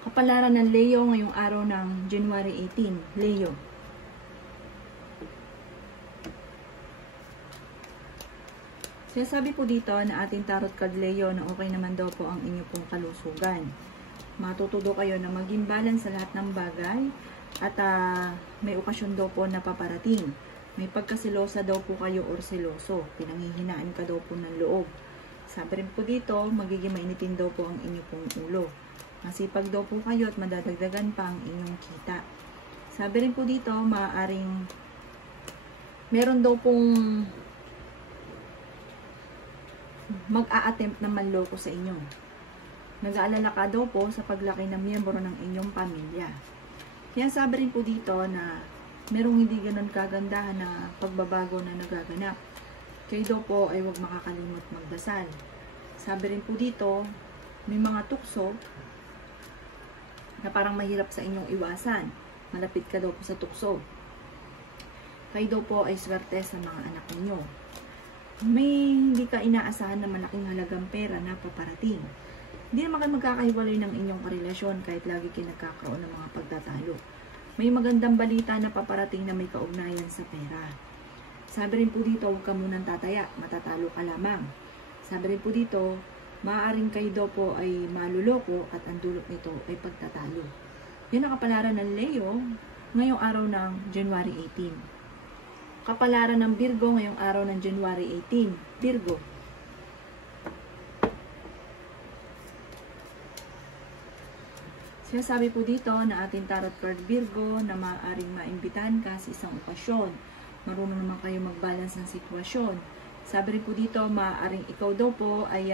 Kapalaran ng Leo ngayong araw ng January 18. Leo. Sinasabi po dito na ating tarot card Leo na okay naman daw po ang inyo pong kalusugan. Matututo kayo na maging balance sa lahat ng bagay at may okasyon daw po na paparating. May pagkasilosa daw po kayo or seloso. Pinanghihinaan ka daw po ng loob. Sabi rin po dito, magiging mainitin daw po ang inyo pong ulo. Masipag daw po kayo at madadagdagan pa ang inyong kita. Sabi rin po dito, maaaring meron daw pong mag-a-attempt na manloko sa inyo. Nag-aalala ka daw po sa paglaki ng miyembro ng inyong pamilya. Kaya sabi rin po dito na merong hindi ganun kagandahan na pagbabago na nagaganap. Kayo daw po ay huwag makakalimot magdasal. Sabi rin po dito, may mga tukso na parang mahirap sa inyong iwasan. Malapit ka daw po sa tukso. Kayo daw po ay swerte sa mga anak ninyo. May hindi ka inaasahan na malaking halagang pera na paparating. Hindi naman kayo magkakahiwalay ng inyong karelasyon kahit lagi kayo nagkakaroon ng mga pagtatalo. May magandang balita na paparating na may kaugnayan sa pera. Sabi rin po dito, huwag ka munang tataya, matatalo ka lamang. Sabi rin po dito, maaaring kayo daw po ay maluloko at ang dulot nito ay pagtatalo. Yan ang kapalaran ng Leo ngayong araw ng January 18. Kapalaran ng Virgo ngayong araw ng January 18. Virgo. Sinasabi po dito na ating tarot card Virgo na maaaring maimbitahan ka sa isang okasyon. Marunong naman kayo mag-balance ng sitwasyon. Sabi rin po dito, maaaring ikaw daw po ay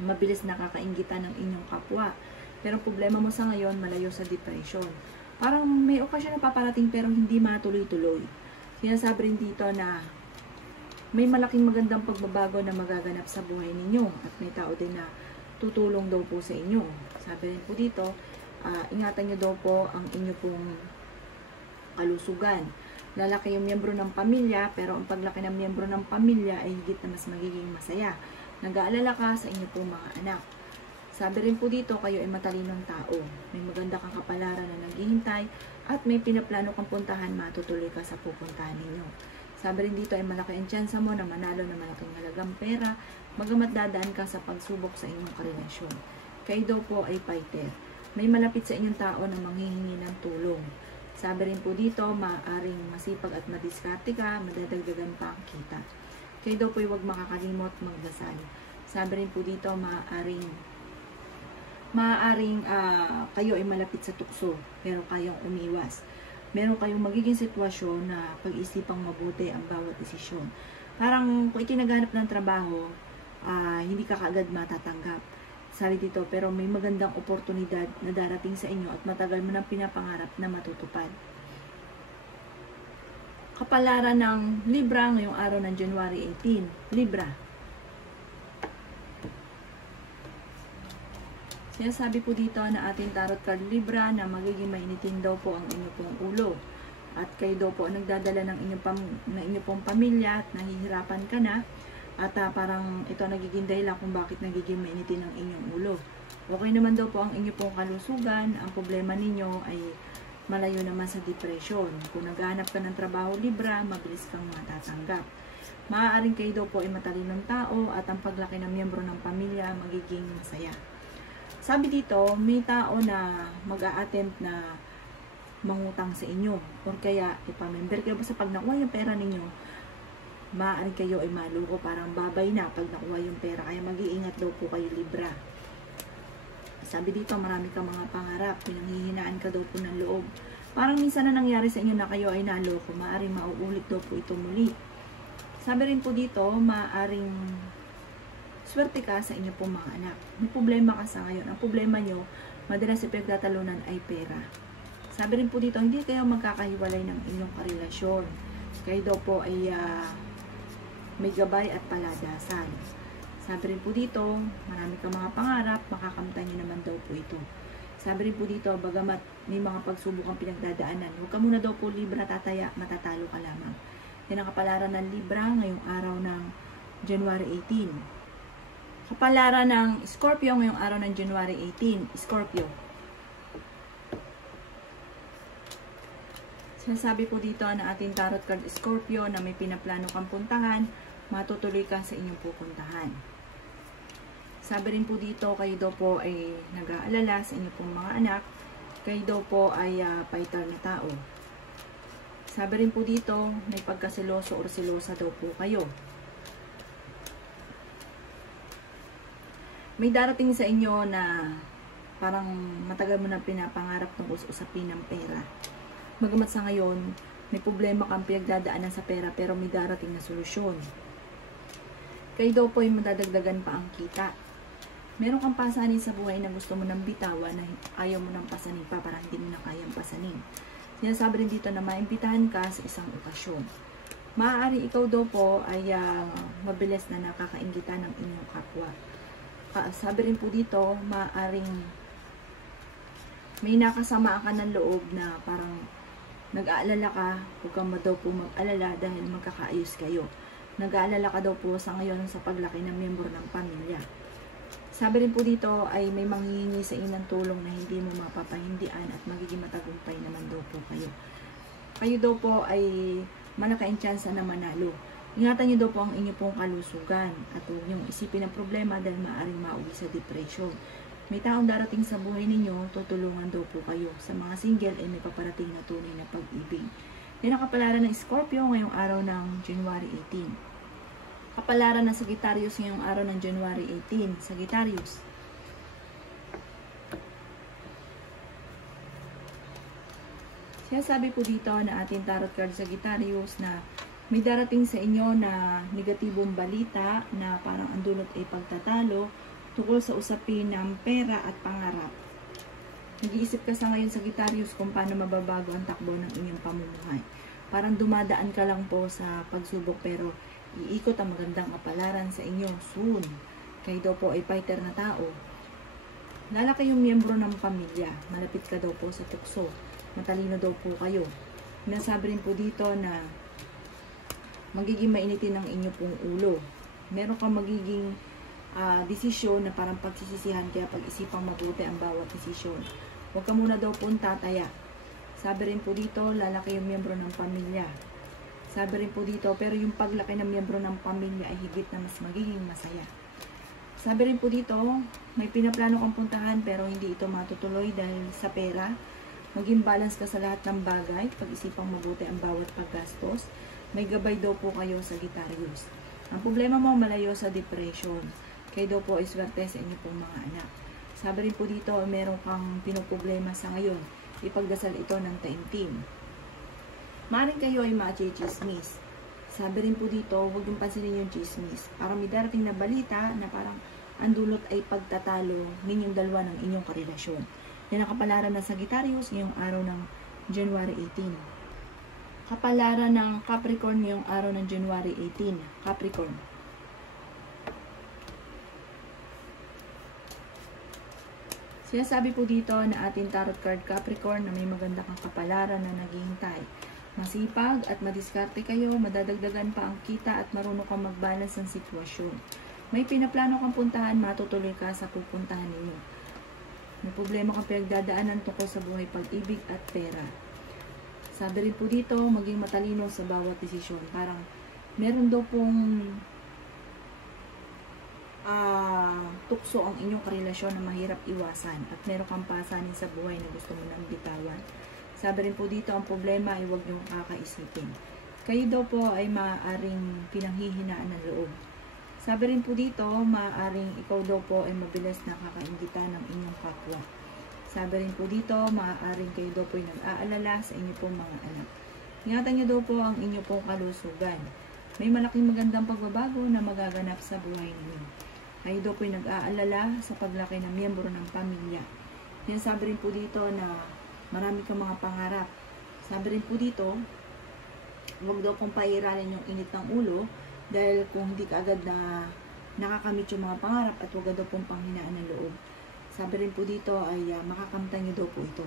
mabilis nakakainggitan ng inyong kapwa. Pero problema mo sa ngayon, malayo sa depression. Parang may okasyon na paparating pero hindi matuloy-tuloy. Sinasabi rin dito na may malaking magandang pagbabago na magaganap sa buhay ninyo. At may tao din na tutulong daw po sa inyo. Sabi rin po dito, ingatan nyo daw po ang inyo pong kalusugan. Lalaki yung miyembro ng pamilya, pero ang paglaki ng miyembro ng pamilya ay higit na mas magiging masaya. Nag-aalala ka sa inyo pong mga anak. Sabi rin po dito, kayo ay matalinong tao. May maganda kang kapalaran na naghihintay at may pinaplano kang puntahan, matutuloy ka sa pupuntahan ninyo. Sabi rin dito ay malaki ang tsansa mo na manalo ng malaking halagang pera, bagamat dadaan ka sa pagsubok sa inyong karelasyon. Kayo daw po ay fighter. May malapit sa inyong tao na manghihingi ng tulong. Sabi rin po dito, maaaring masipag at madiskarte ka, madadagdagan pa ang kita. Kayo daw po ay huwag makakalimot magdasal. Sabi rin po dito, maaaring kayo ay malapit sa tukso, pero kayong umiwas. Meron kayong magiging sitwasyon na pag-isipang mabuti ang bawat desisyon. Parang kung itinaganap ng trabaho, hindi ka kaagad matatanggap. Sabi dito, pero may magandang oportunidad na darating sa inyo at matagal mo nang pinapangarap na matutupad. Kapalaran ng Libra ngayong araw ng January 18. Libra. Sinasabi po dito na ating tarot card Libra na magiging mainitin daw po ang inyong pong ulo. At kayo daw po ang nagdadala ng inyong pong pamilya at nahihirapan ka na. At parang ito nagiging dahilan kung bakit nagiging mainitin ang inyong ulo. Okay naman daw po ang inyong pong kalusugan. Ang problema ninyo ay malayo naman sa depression. Kung naghahanap ka ng trabaho Libra, mabilis kang matatanggap. Maaaring kayo daw po ay matalinong tao at ang paglaki ng miyembro ng pamilya magiging masaya. Sabi dito, may tao na mag-a-attempt na mangutang sa inyo. O kaya ipamember kayo sa pag nakuha yung pera ninyo, maaari kayo ay maluko, parang babay na pag nakuha yung pera. Kaya mag-iingat daw po kayo Libra. Sabi dito, marami kang mga pangarap, pinanghihinaan ka daw po ng loob. Parang minsan na nangyari sa inyo na kayo ay naloko, maaaring mauulit daw po ito muli. Sabi rin po dito, maaaring swerte ka sa inyo pong mga anak. May problema ka sa ngayon. Ang problema nyo, madalas ipagtatalunan ay pera. Sabi rin po dito, hindi kayo magkakahiwalay ng inyong karelasyon. Kayo daw po ay may gabay at paladasan. Sabi rin po dito, marami kang mga pangarap, makakamtan nyo naman daw po ito. Sabi rin po dito, bagamat may mga pagsubok ang pinagdadaanan, huwag ka muna daw po Libra tataya, matatalo ka lamang. Yan ang kapalaran ng Libra ngayong araw ng January 18. Kapalaran ng Scorpio ngayong araw ng January 18. Scorpio. Sinasabi po dito na ating tarot card Scorpio na may pinaplano kang puntahan, matutuloy ka sa inyong pupuntahan. Sabi rin po dito, kayo daw po ay nag-aalala sa inyong pong mga anak, kayo daw po ay fighter na tao. Sabi rin po dito, may pagkasiloso o silosa daw po kayo. May darating sa inyo na parang matagal mo na pinapangarap ng usapin ng pera. Magamat sa ngayon, may problema kang pinagdadaanan sa pera pero may darating na solusyon. Kayo daw po ay madadagdagan pa ang kita. Meron kang pasanin sa buhay na gusto mo nang bitawan na ayaw mo nang pasanin pa para hindi mo na kayang pasanin. Sinasabi rin dito na maimbitahan ka sa isang okasyon. Maaari ikaw daw po ay mabilis na nakakainggitan ng inyong kapwa. Sabi rin po dito, maaaring may nakasama ka ng loob na parang nag-aalala ka, huwag kang daw po mag-alala dahil magkakaayos kayo. Nag-aalala ka daw po sa ngayon sa paglaki ng miyembro ng pamilya. Sabi rin po dito ay may manghihingi sa inyo ng tulong na hindi mo mapapahindian at magiging matagumpay naman daw po kayo. Kayo daw po ay malaki ang tsansa na manalo. Ingatan niyo daw po ang inyo pong kalusugan at huwag niyong isipin ang problema dahil maaaring mauwi sa depression. May taong darating sa buhay ninyo, tutulungan daw po kayo. Sa mga single ay may paparating na tunay na pag-ibig. Yan ang kapalaran ng Scorpio ngayong araw ng January 18. Kapalaran ng Sagittarius ngayong araw ng January 18. Sagittarius. Sinasabi po dito na ating tarot card Sagittarius na may darating sa inyo na negatibong balita na parang ang dulot ay pagtatalo tungkol sa usapin ng pera at pangarap. Nag-iisip ka sa ngayon Sagittarius kung paano mababago ang takbo ng inyong pamumuhay. Parang dumadaan ka lang po sa pagsubok pero iikot ang magandang kapalaran sa inyo soon. Kayo daw po ay fighter na tao. Lalaki yung miyembro ng pamilya. Malapit ka daw po sa tukso. Matalino daw po kayo. Nasabi rin po dito na magiging mainitin ang inyo pong ulo. Meron kang magiging desisyon na parang pagsisisihan kaya pag-isipang mabuti ang bawat desisyon. Huwag ka muna daw pong tataya. Sabi rin po dito, lalaki yung miyembro ng pamilya. Sabi rin po dito, pero yung paglaki ng miyembro ng pamilya ay higit na mas magiging masaya. Sabi rin po dito, may pinaplano kang puntahan pero hindi ito matutuloy dahil sa pera. Maging balance ka sa lahat ng bagay, pag-isipang mabuti ang bawat paggastos. May gabay daw po kayo sa Sagittarius. Ang problema mo malayo sa depression. Kayo daw po ay swerte sa inyo pong mga anak. Sabi rin po dito, meron kang pinoproblema sa ngayon. Ipagdasal ito ng taimtim. Maaaring kayo ay ma-chismis. Sabi rin po dito, huwag yung pansinin yung chismis. Parang may darating na balita na parang ang dulot ay pagtatalo ninyong dalawa ng inyong karelasyon. Yan ang kapalaran ng Sagittarius ngayong araw ng January 18. Kapalaran ng Capricorn ngayong araw ng January 18. Capricorn. Sinasabi po dito na ating tarot card Capricorn na may maganda kang kapalaran na naghihintay. Masipag at madiskarte kayo, madadagdagan pa ang kita at marunong kang mag-balance ng sitwasyon. May pinaplano kang puntahan, matutuloy ka sa pupuntahan ninyo. May problema kang pinagdadaanan tungkol sa buhay, pag-ibig at pera. Sabi rin po dito, maging matalino sa bawat desisyon. Parang meron daw pong tukso ang inyong karelasyon na mahirap iwasan at meron kang pasanin sa buhay na gusto mo nang bitawan. Sabi rin po dito, ang problema ay huwag niyong kakaisipin. Kayo daw po ay maaaring pinanghihinaan ng loob. Sabi rin po dito, maaaring ikaw daw po ay mabilis na kakainggitan ng inyong kapwa. Sabi rin po dito, maaaring kayo daw po ay nag-aalala sa inyo pong mga anak. Ingatan niyo daw po ang inyo pong kalusugan. May malaking magandang pagbabago na magaganap sa buhay ninyo. Kayo daw po ay nag-aalala sa paglaki ng miyembro ng pamilya. Yan sabi rin po dito na marami kang mga pangarap. Sabi rin po dito, huwag daw pong pairalan yung init ng ulo dahil kung hindi ka agad na nakakamit yung mga pangarap at huwag daw pong panghinaan ng loob. Sabi rin po dito ay makakamtan nyo daw po ito.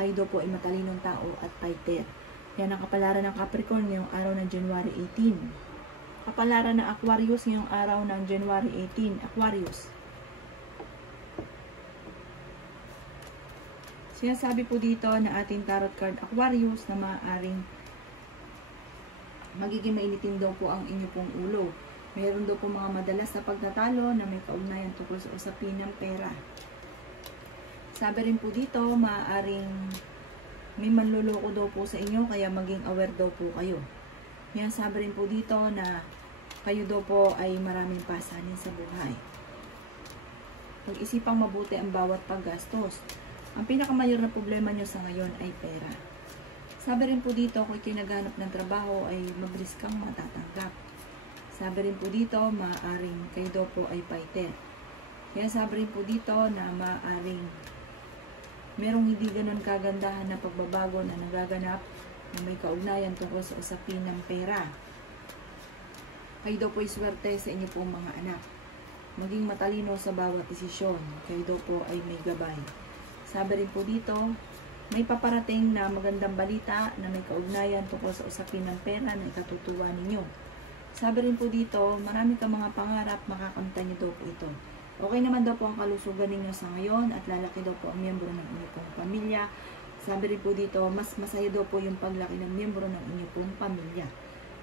Kayo daw po ay matalinong tao at fighter. Yan ang kapalaran ng Capricorn ngayong araw ng January 18. Kapalaran ng Aquarius ngayong araw ng January 18. Aquarius. Sinasabi po dito na ating tarot card Aquarius na maaaring magiging mainitin daw po ang inyo pong ulo. Mayroon daw po mga madalas na pagtatalo na may kaugnayan tungkol sa usapin ng pera. Sabi rin po dito, maaaring may manluloko daw po sa inyo, kaya maging aware daw po kayo. Yan, sabi rin po dito na kayo daw po ay maraming pasanin sa buhay. Pag-isipang mabuti ang bawat paggastos. Ang pinakamayor na problema nyo sa ngayon ay pera. Sabi rin po dito, kung kayo naghanap ng trabaho ay mabilis kang matatanggap. Sabi rin po dito, maaaring kayo daw po ay fighter. Kaya sabi rin po dito na maaaring merong hindi ganun kagandahan na pagbabago na nagaganap na may kaugnayan tungkol sa usapin ng pera. Kayo daw po ay swerte sa inyo pong mga anak. Maging matalino sa bawat desisyon. Kayo daw po ay may gabay. Sabi rin po dito, may paparating na magandang balita na may kaugnayan tungkol sa usapin ng pera na ikatutuwa ninyo. Sabi rin po dito, marami kang mga pangarap, makakamtan niyo daw po ito. Okay naman daw po ang kalusugan ninyo sa ngayon at lalaki daw po ang miyembro ng inyong pong pamilya. Sabi rin po dito, mas masaya daw po yung paglaki ng miyembro ng inyong pong pamilya.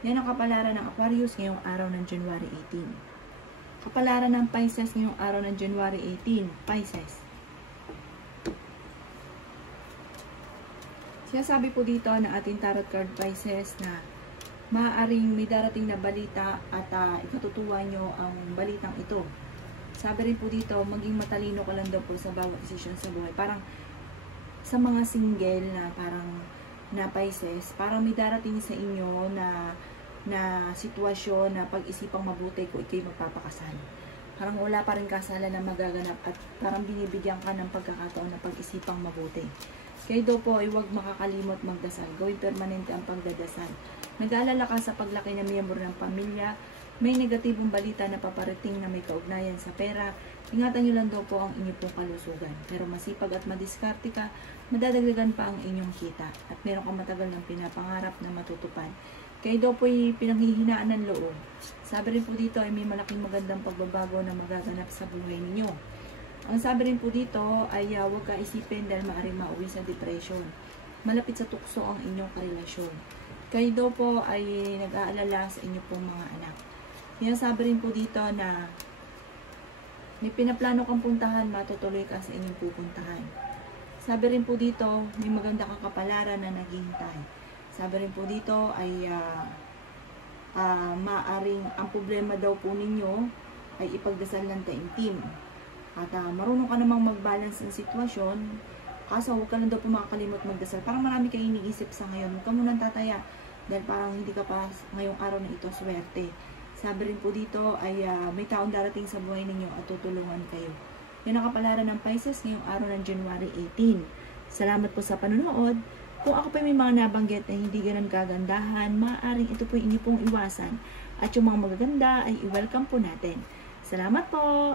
Yan ang kapalaran ng Aquarius ngayong araw ng January 18. Kapalaran ng Pisces ngayong araw ng January 18. Pisces. Sinasabi po dito na ating tarot card Pisces na maaaring may darating na balita at ikatutuwa nyo ang balitang ito. Sabi rin po dito, maging matalino ka lang daw po sa bawat desisyon sa buhay. Parang sa mga single na parang na Pisces, parang may darating sa inyo na sitwasyon na pag-isipang mabuti kung ikaw'y magpapakasal. Parang wala pa rin kasalan na magaganap at parang binibigyan ka ng pagkakataon na pag-isipang mabuti. Kayo daw po ay huwag makakalimot magdasal. Gawin permanente ang pagdadasal. Nag-aalala ka sa paglaki ng miyembro ng pamilya. May negatibong balita na paparating na may kaugnayan sa pera. Ingatan nyo lang daw po ang inyong pong kalusugan. Pero masipag at madiskarte ka, madadagdagan pa ang inyong kita. At meron kang matagal ng pinapangarap na matutupad. Kayo daw po ay pinanghihinaan ng loob. Sabi rin po dito ay may malaking magandang pagbabago na magaganap sa buhay ninyo. Ang sabi rin po dito ay huwag ka isipin dahil maaaring mauwi sa depression. Malapit sa tukso ang inyong karelasyon. Kayo daw po ay nag-aalala sa inyong pong mga anak. Yan, sabi rin po dito na may pinaplano kang puntahan, matutuloy ka sa inyong pupuntahan. Sabi rin po dito, may maganda kang kapalaran na naghihintay. Sabi rin po dito ay maaaring ang problema daw po ninyo ay ipagdasal ng taimtim. At marunong ka namang mag-balance ng sitwasyon, kaso huwag ka lang daw po makakalimot magdasal. Parang marami kayo iniisip sa ngayon, huwag ka munang tataya dahil parang hindi ka pa ngayong araw na ito swerte. Sabi rin po dito ay may taong darating sa buhay ninyo at tutulungan kayo. Yan ang kapalaran ng Pisces ngayong araw ng January 18. Salamat po sa panonood. Kung ako pa may mga nabanggit na hindi ganun kagandahan, maaaring ito po inyo pong iwasan. At yung mga magaganda ay i-welcome po natin. Salamat po!